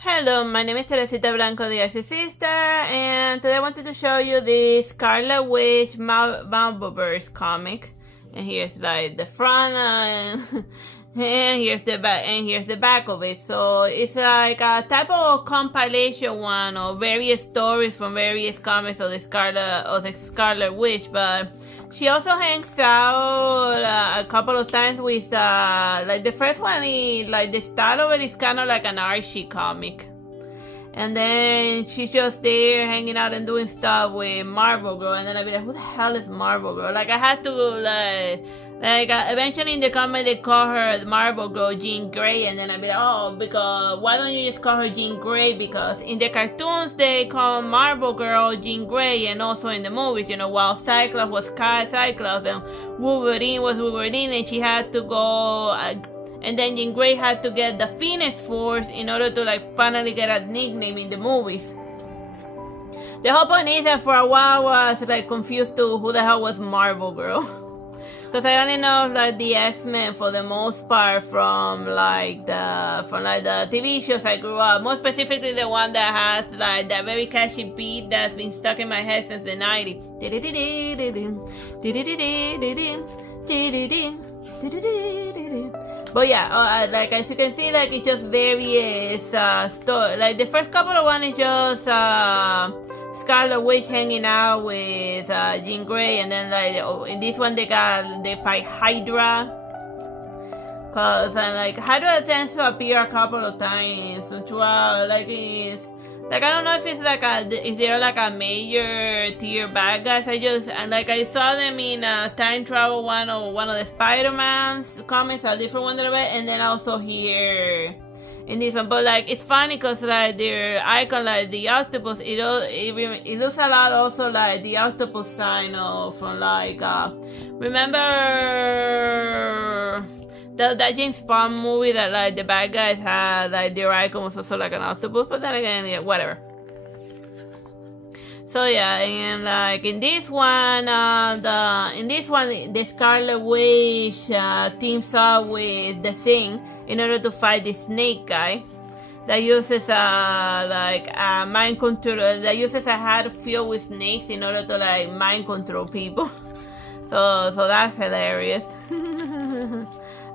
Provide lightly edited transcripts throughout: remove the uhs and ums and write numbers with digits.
Hello, my name is Teresita Blanco Artsy Sister, and today I wanted to show you the Scarlet Witch marvelverse comic. And here's like the front, and here's the back, and here's the back of it. So it's like a type of compilation one of various stories from various comics of the Scarlet Witch, but she also hangs out a couple of times with like the first one is like the style of it is kind of like an Archie comic. And then she's just there hanging out and doing stuff with Marvel Girl. And then I'd be like, who the hell is Marvel Girl? Like, I had to, eventually in the comic they call her Marvel Girl Jean Grey. And then I'd be like, oh, because why don't you just call her Jean Grey? Because in the cartoons they call Marvel Girl Jean Grey. And also in the movies, while Cyclops was Cyclops and Wolverine was Wolverine. And she had to go... and then Jean Grey had to get the Phoenix Force in order to finally get a nickname in the movies. The whole point is that for a while I was confused to who the hell was Marvel Girl. Because I only know the X-Men for the most part from the TV shows I grew up. More specifically the one that has that very catchy beat that's been stuck in my head since the 90s. But yeah, as you can see, it's just various stories. The first couple of one is just Scarlet Witch hanging out with Jean Grey, and then in this one they fight Hydra. Cause Hydra tends to appear a couple of times throughout. I don't know if it's is there a major tier bad guys. I saw them in Time Travel one of the Spider-Man's comics, a different one that I read, and then also here in this one. But it's funny because their icon, the octopus, it looks a lot also like the octopus sign from remember that James Bond movie that the bad guys had, their icon was also an octopus, but then again, yeah, whatever. So yeah, and in this one, the Scarlet Witch teams up with the Thing in order to fight the snake guy that uses a mind control, that uses a hat filled with snakes in order to mind control people. So that's hilarious.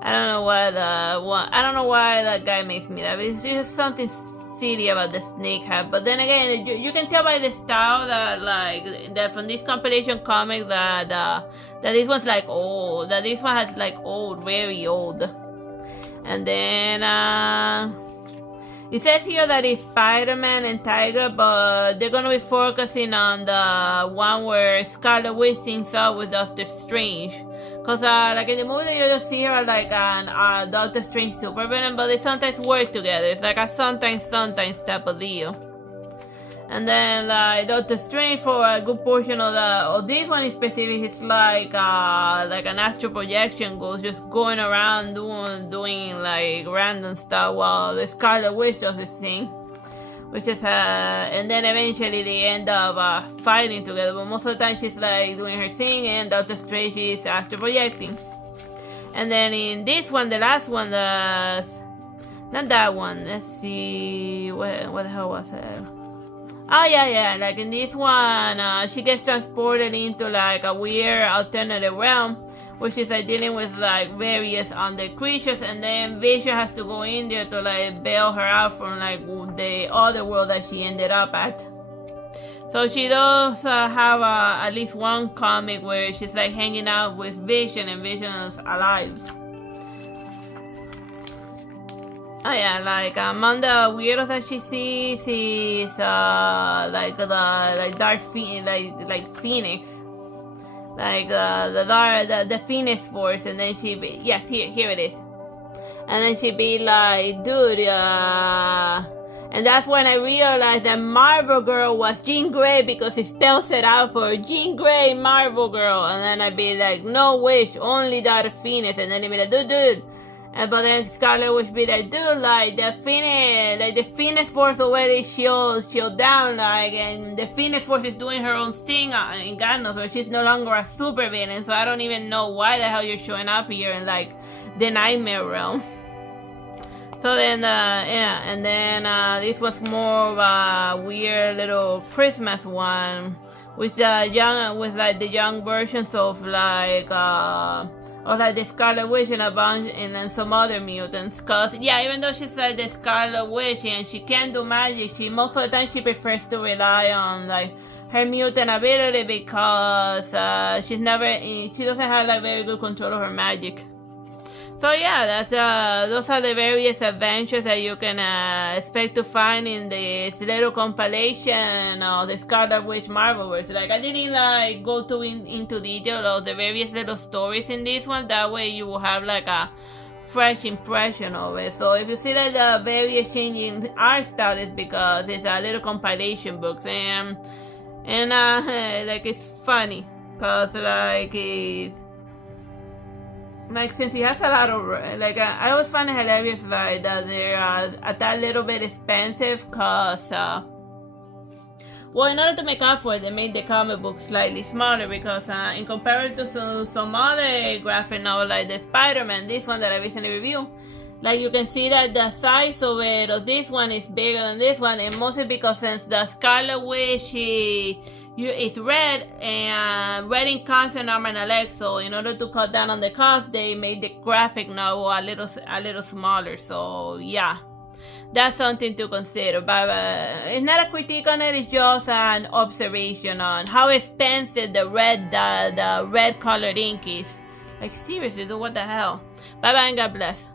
I don't know why that guy makes me laugh. It's just something silly about the snake hat. But then again, you can tell by the style that from this compilation comic that this one's old. That this one has old, very old. And then it says here that it's Spider-Man and Tiger, but they're gonna be focusing on the one where Scarlet Witch teams up with Doctor Strange. Cause in the movie you just see her an Doctor Strange supervillain, but they sometimes work together. It's a sometimes type of deal. And then Doctor Strange for a good portion of this one in specific, it's like an astral projection ghost just going around doing random stuff while the Scarlet Witch does this thing. Which is and then eventually they end up fighting together. But most of the time she's doing her thing, and Doctor Strange is astral projecting. And then in this one, the last one, not that one. Let's see, what the hell was it? Oh yeah. In this one, she gets transported into a weird alternative realm, which is dealing with various undead creatures, and then Vision has to go in there to bail her out from the other world that she ended up at. So she does have at least one comic where she's hanging out with Vision, and Vision is alive. Oh yeah, among the weirdos that she sees is the dark Phoenix. The Phoenix Force, and then she be, yes, here it is. And then she be dude, and that's when I realized that Marvel Girl was Jean Grey, because it spells it out for Jean Grey, Marvel Girl. And then I'd be no Wish, only Dr. Phoenix. And then they'd be dude. And but then Scarlet Witch be dude, the Phoenix Force already shield down, and the Phoenix Force is doing her own thing in God knows where. She's no longer a super villain, so I don't even know why the hell you're showing up here in the Nightmare Realm. So then, yeah, and then this was more of a weird little Christmas one, with the young versions of the Scarlet Witch and a bunch, and then some other mutants. Cause yeah, even though she's like the Scarlet Witch and she can do magic, most of the time she prefers to rely on like her mutant ability because she doesn't have like very good control of her magic. So yeah, those are the various adventures that you can expect to find in this little compilation of the Scarlet Witch Marvelverse. Like, I didn't like go into detail of the various little stories in this one. That way you will have like a fresh impression of it. So if you see that the various changing art style, is because it's a little compilation books, and like it's funny because since he has a lot of I always find it hilarious that they're a that little bit expensive because well, in order to make up for it, they made the comic book slightly smaller because in comparison to some other graphic novel like the Spider-Man, this one that I recently reviewed, like you can see that the size of it of this one is bigger than this one, and mostly because since the Scarlet Witch it's red and red in constant armor and leg, so in order to cut down on the cost, they made the graphic novel a little smaller. So yeah, that's something to consider. But it's not a critique on it; it's just an observation on how expensive the red colored ink is. Like seriously, dude, what the hell? Bye bye and God bless.